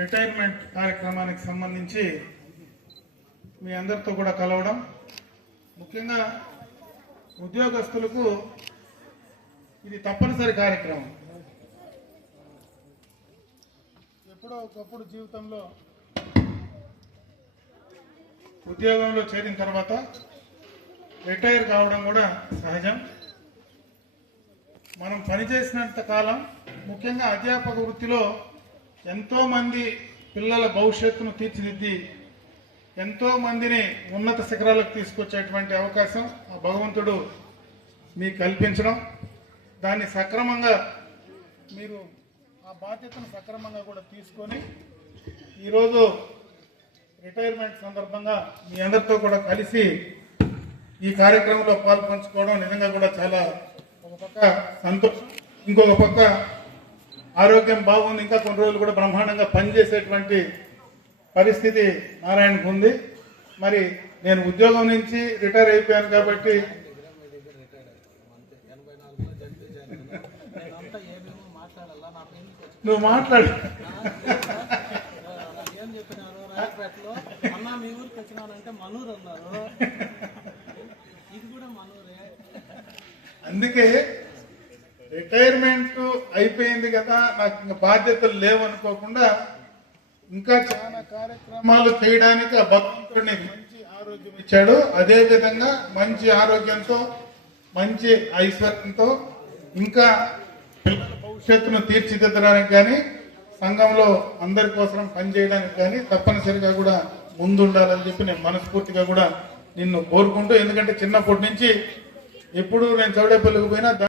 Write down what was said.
Retirement కార్యక్రమానికి సంబంధించి మీ అందరితో కూడా కలవడం, ముఖ్యంగా ఉద్యోగస్తులకు ఇది తప్పనిసరి కార్యక్రమం. ఎప్పుడో ఒకప్పుడు జీవితంలో ఉద్యోగంలో చేరిన తర్వాత రిటైర్ కావడం కూడా సహజం. మనం పనిచేసినంత కాలం, ముఖ్యంగా అధ్యాపక వృత్తిలో ఎంతో మంది పిల్లల భవిష్యత్తును తీర్చిదిద్ది ఎంతో మందిని ఉన్నత శిఖరాలకు తీసుకొచ్చేటువంటి అవకాశం ఆ భగవంతుడు మీకు కల్పించడం, దాన్ని సక్రమంగా మీరు ఆ బాధ్యతను సక్రమంగా కూడా తీసుకొని ఈరోజు రిటైర్మెంట్ సందర్భంగా మీ అందరితో కూడా కలిసి ఈ కార్యక్రమంలో పాల్పంచుకోవడం నిజంగా కూడా చాలా ఒక పక్క సంతోషం, ఇంకొక పక్క ఆరోగ్యం బాగుంది, ఇంకా కొన్ని రోజులు కూడా బ్రహ్మాండంగా పనిచేసేటువంటి పరిస్థితి నారాయణకు ఉంది. మరి నేను ఉద్యోగం నుంచి రిటైర్ అయిపోయాను కాబట్టి నువ్వు మాట్లాడు. ఏం చెప్పినారు రాయపేటలో అన్న మీ ఊరికి వచ్చినానంటే మనూరు అన్నారు, ఇది కూడా మనూరే. అందుకే రిటైర్మెంట్ అయిపోయింది కదా, నాకు ఇంకా బాధ్యతలు లేవనుకోకుండా ఇంకా చాలా కార్యక్రమాలు చేయడానికి ఆ భగవంతుడిని మంచి ఆరోగ్యం ఇచ్చాడు. అదే విధంగా మంచి ఆరోగ్యంతో మంచి ఐశ్వర్యంతో ఇంకా పిల్లల భవిష్యత్తును తీర్చిదిద్దడానికి కానీ సంఘంలో అందరి కోసం పనిచేయడానికి కానీ తప్పనిసరిగా కూడా ముందుండాలని చెప్పి నేను మనస్ఫూర్తిగా కూడా నిన్ను కోరుకుంటూ, ఎందుకంటే చిన్నప్పటి నుంచి ఎప్పుడు నేను చౌడేపల్లికి పోయినా